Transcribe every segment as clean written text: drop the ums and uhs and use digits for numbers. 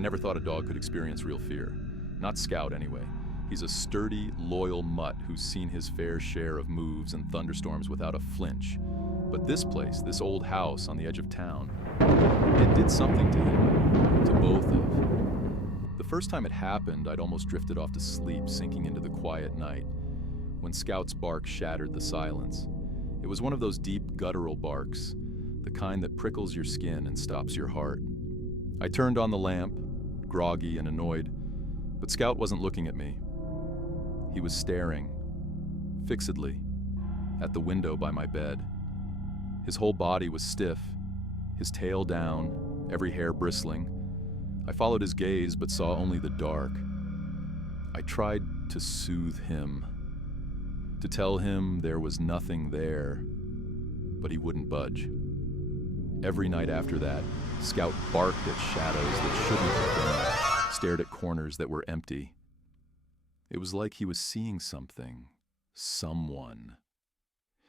I never thought a dog could experience real fear. Not Scout, anyway. He's a sturdy, loyal mutt who's seen his fair share of moves and thunderstorms without a flinch. But this place, this old house on the edge of town, it did something to him, to both of. The first time it happened, I'd almost drifted off to sleep, sinking into the quiet night, when Scout's bark shattered the silence. It was one of those deep, guttural barks, the kind that prickles your skin and stops your heart. I turned on the lamp, groggy and annoyed, but Scout wasn't looking at me. He was staring, fixedly, at the window by my bed. His whole body was stiff, his tail down, every hair bristling. I followed his gaze but saw only the dark. I tried to soothe him, to tell him there was nothing there, but he wouldn't budge. Every night after that, Scout barked at shadows that shouldn't have been, stared at corners that were empty. It was like he was seeing something, someone.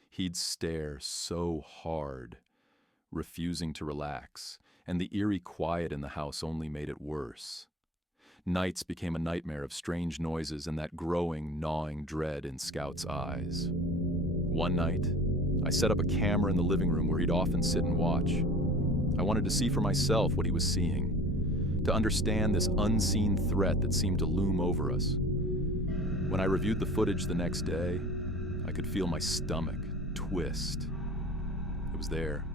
He'd stare so hard, refusing to relax, and the eerie quiet in the house only made it worse. Nights became a nightmare of strange noises and that growing, gnawing dread in Scout's eyes. One night, I set up a camera in the living room where he'd often sit and watch. I wanted to see for myself what he was seeing, to understand this unseen threat that seemed to loom over us. When I reviewed the footage the next day, I could feel my stomach twist. It was there,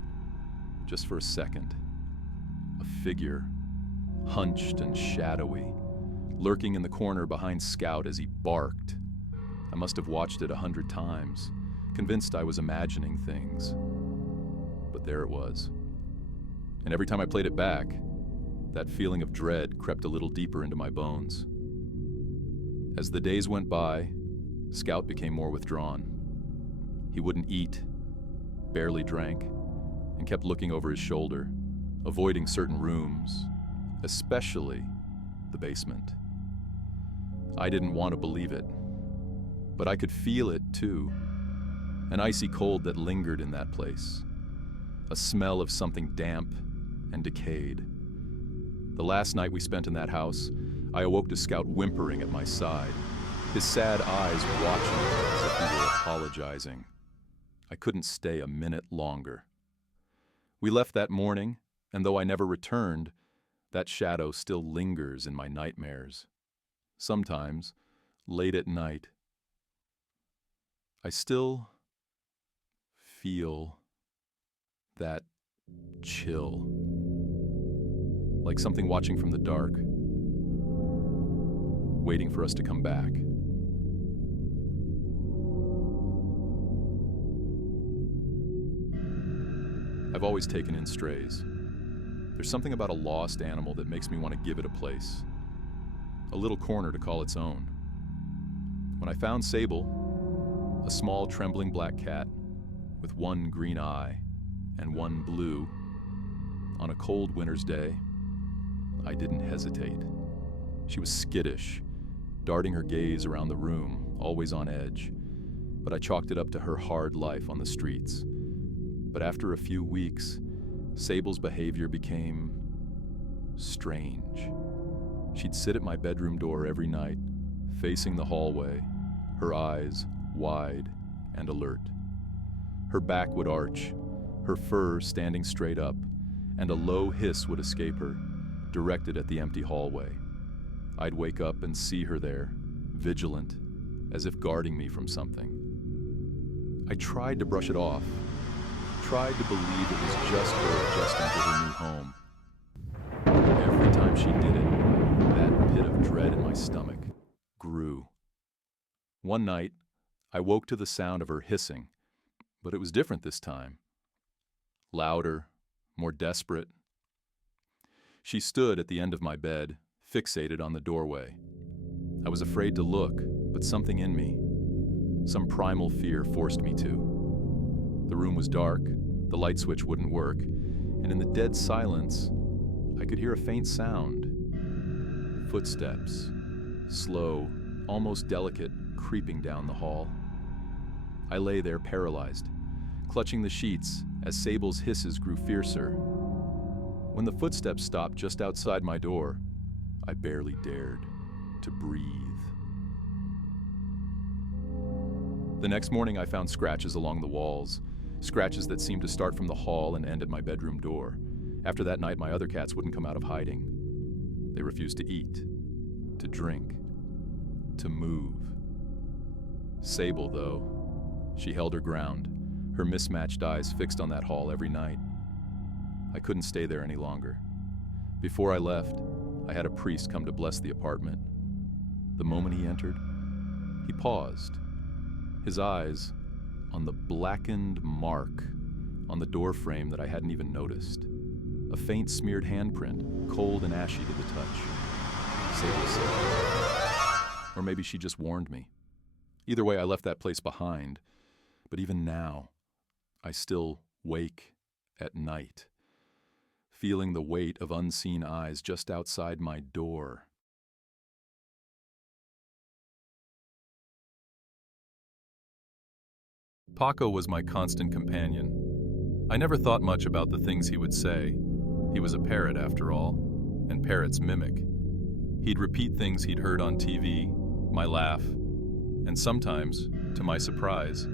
just for a second. A figure, hunched and shadowy, lurking in the corner behind Scout as he barked. I must have watched it 100 times, convinced I was imagining things. But there it was. And every time I played it back, that feeling of dread crept a little deeper into my bones. As the days went by, Scout became more withdrawn. He wouldn't eat, barely drank, and kept looking over his shoulder, avoiding certain rooms, especially the basement. I didn't want to believe it, but I could feel it too. An icy cold that lingered in that place. A smell of something damp and decayed. The last night we spent in that house, I awoke to Scout whimpering at my side, his sad eyes watching me as if he were apologizing. I couldn't stay a minute longer. We left that morning, and though I never returned, that shadow still lingers in my nightmares. Sometimes, late at night, I still feel that chill, like something watching from the dark, waiting for us to come back. I've always taken in strays. There's something about a lost animal that makes me want to give it a place, a little corner to call its own. When I found Sable, a small trembling black cat with one green eye and one blue, on a cold winter's day, I didn't hesitate. She was skittish, darting her gaze around the room, always on edge, but I chalked it up to her hard life on the streets. But after a few weeks, Sable's behavior became strange. She'd sit at my bedroom door every night, facing the hallway, her eyes wide and alert. Her back would arch, her fur standing straight up, and a low hiss would escape her, directed at the empty hallway. I'd wake up and see her there, vigilant, as if guarding me from something. I tried to brush it off, tried to believe it was just her adjusting to her new home. Every time she did it, that pit of dread in my stomach grew. One night, I woke to the sound of her hissing, but it was different this time. Louder, more desperate. She stood at the end of my bed, fixated on the doorway. I was afraid to look, but something in me, some primal fear forced me to. The room was dark, the light switch wouldn't work, and in the dead silence, I could hear a faint sound. Footsteps, slow, almost delicate, creeping down the hall. I lay there paralyzed, clutching the sheets as Sable's hisses grew fiercer. When the footsteps stopped just outside my door, I barely dared to breathe. The next morning, I found scratches along the walls, scratches that seemed to start from the hall and end at my bedroom door. After that night, my other cats wouldn't come out of hiding. They refused to eat, to drink, to move. Sable, though, she held her ground, her mismatched eyes fixed on that hall every night. I couldn't stay there any longer. Before I left, I had a priest come to bless the apartment. The moment he entered, he paused, his eyes on the blackened mark on the door frame that I hadn't even noticed. A faint smeared handprint, cold and ashy to the touch. Sable said. Or maybe she just warned me. Either way, I left that place behind. But even now, I still wake at night, feeling the weight of unseen eyes just outside my door. Paco was my constant companion. I never thought much about the things he would say. He was a parrot, after all, and parrots mimic. He'd repeat things he'd heard on TV, my laugh, and sometimes, to my surprise,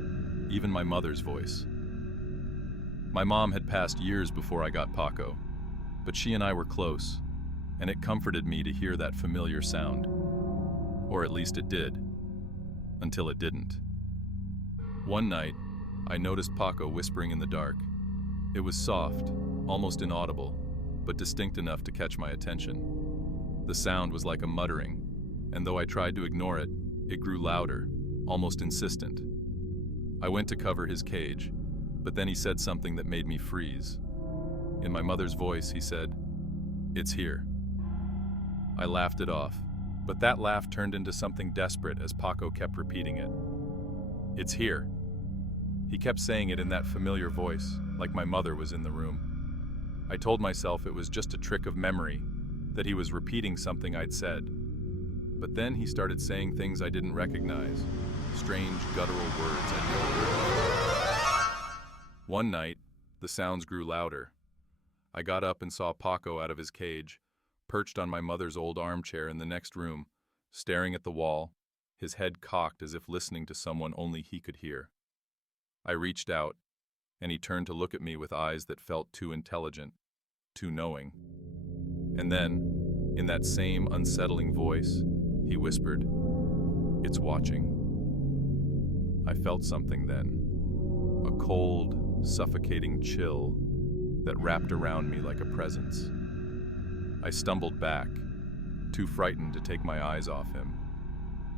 even my mother's voice. My mom had passed years before I got Paco, but she and I were close, and it comforted me to hear that familiar sound. Or at least it did, until it didn't. One night, I noticed Paco whispering in the dark. It was soft, almost inaudible, but distinct enough to catch my attention. The sound was like a muttering, and though I tried to ignore it, it grew louder, almost insistent. I went to cover his cage, but then he said something that made me freeze. In my mother's voice, he said, "It's here." I laughed it off, but that laugh turned into something desperate as Paco kept repeating it. "It's here." He kept saying it in that familiar voice, like my mother was in the room. I told myself it was just a trick of memory, that he was repeating something I'd said. But then he started saying things I didn't recognize, strange guttural words I'd never heard. One night, the sounds grew louder. I got up and saw Paco out of his cage, perched on my mother's old armchair in the next room, staring at the wall, his head cocked as if listening to someone only he could hear. I reached out, and he turned to look at me with eyes that felt too intelligent, too knowing. And then, in that same unsettling voice, he whispered, "It's watching." I felt something then, a cold, suffocating chill that wrapped around me like a presence. I stumbled back, too frightened to take my eyes off him,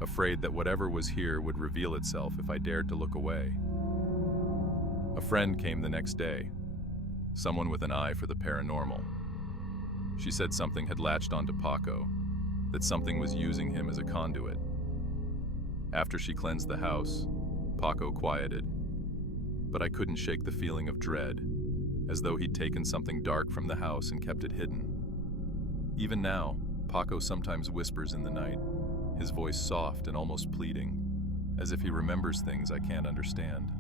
afraid that whatever was here would reveal itself if I dared to look away. A friend came the next day, someone with an eye for the paranormal. She said something had latched onto Paco, that something was using him as a conduit. After she cleansed the house, Paco quieted, but I couldn't shake the feeling of dread, as though he'd taken something dark from the house and kept it hidden. Even now, Paco sometimes whispers in the night, his voice soft and almost pleading, as if he remembers things I can't understand.